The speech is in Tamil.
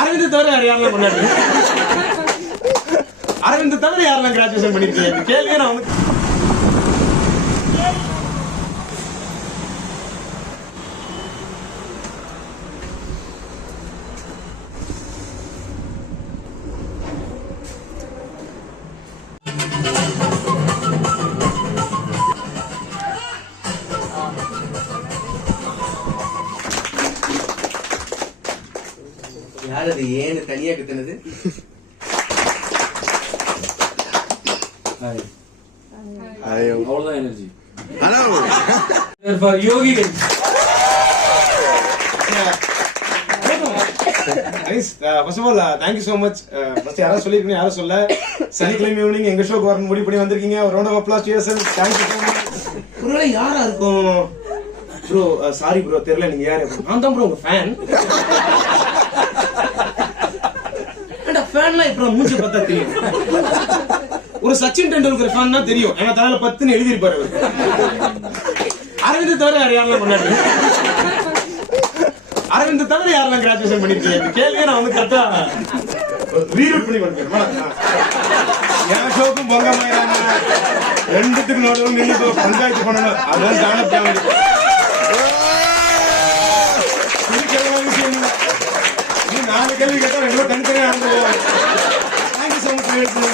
அரவிந்த் தவிர வேற யாரெல்லாம் கொண்டாடுறீங்க? அரவிந்த் தவிர யாரெல்லாம் கிராஜுவேஷன் பண்ணிருக்கீங்க? கேள்வியே நான் வந்து யார் அது ஏன்னு தனியா கத்துனது? அவ்வளவுதான் energy. Yogi first of all thank you so much. First யாரும் சொல்லிருக்கீங்க, யாரும் சொல்ல. சனிக்கிழமை ஈவினிங் எங்க ஷோக்கு வரணும் முடிவு பண்ணி வந்திருக்கீங்க. ஒரு round of applause to yourself. Thank you so much. ஒருவேளை யாரா இருக்கும் ப்ரோ? சாரி ப்ரோ, தெரியல. நீங்க யாரு? நான் தான் ப்ரோ உங்க ஃபேன். ஃபேன்லாம் இப்ப மூஞ்சி பார்த்தா தெரியும். ஒரு சச்சின் டெண்டுல்கர் ஃபேன் தான் தெரியும். ஏன்னா தலையில 10ன்னு எழுதிருப்பாரு அவர். அரவிந்த் தவிர வேற யாரெல்லாம் கொண்டாடுறீங்க? அரவிந்த் தவிர யாரெல்லாம் கிராஜுவேஷன் பண்ணிருக்கீங்க? கேள்வியே நான் வந்து கரெக்டா ரீரூட் பண்ணி கொடுப்பேன். என் ஷோக்கும் பொங்கமாயிராம ரெண்டுத்துக்கு நடுவில் நின்று பஞ்சாயத்து பண்ணணும். அதுதான் ஸ்டாண்டப் காமெடி. விஷயம் இல்லை. 4 கேள்வி கேட்டா 2 தனித்தனியா நடந்து போவாங்க. Thank you so much.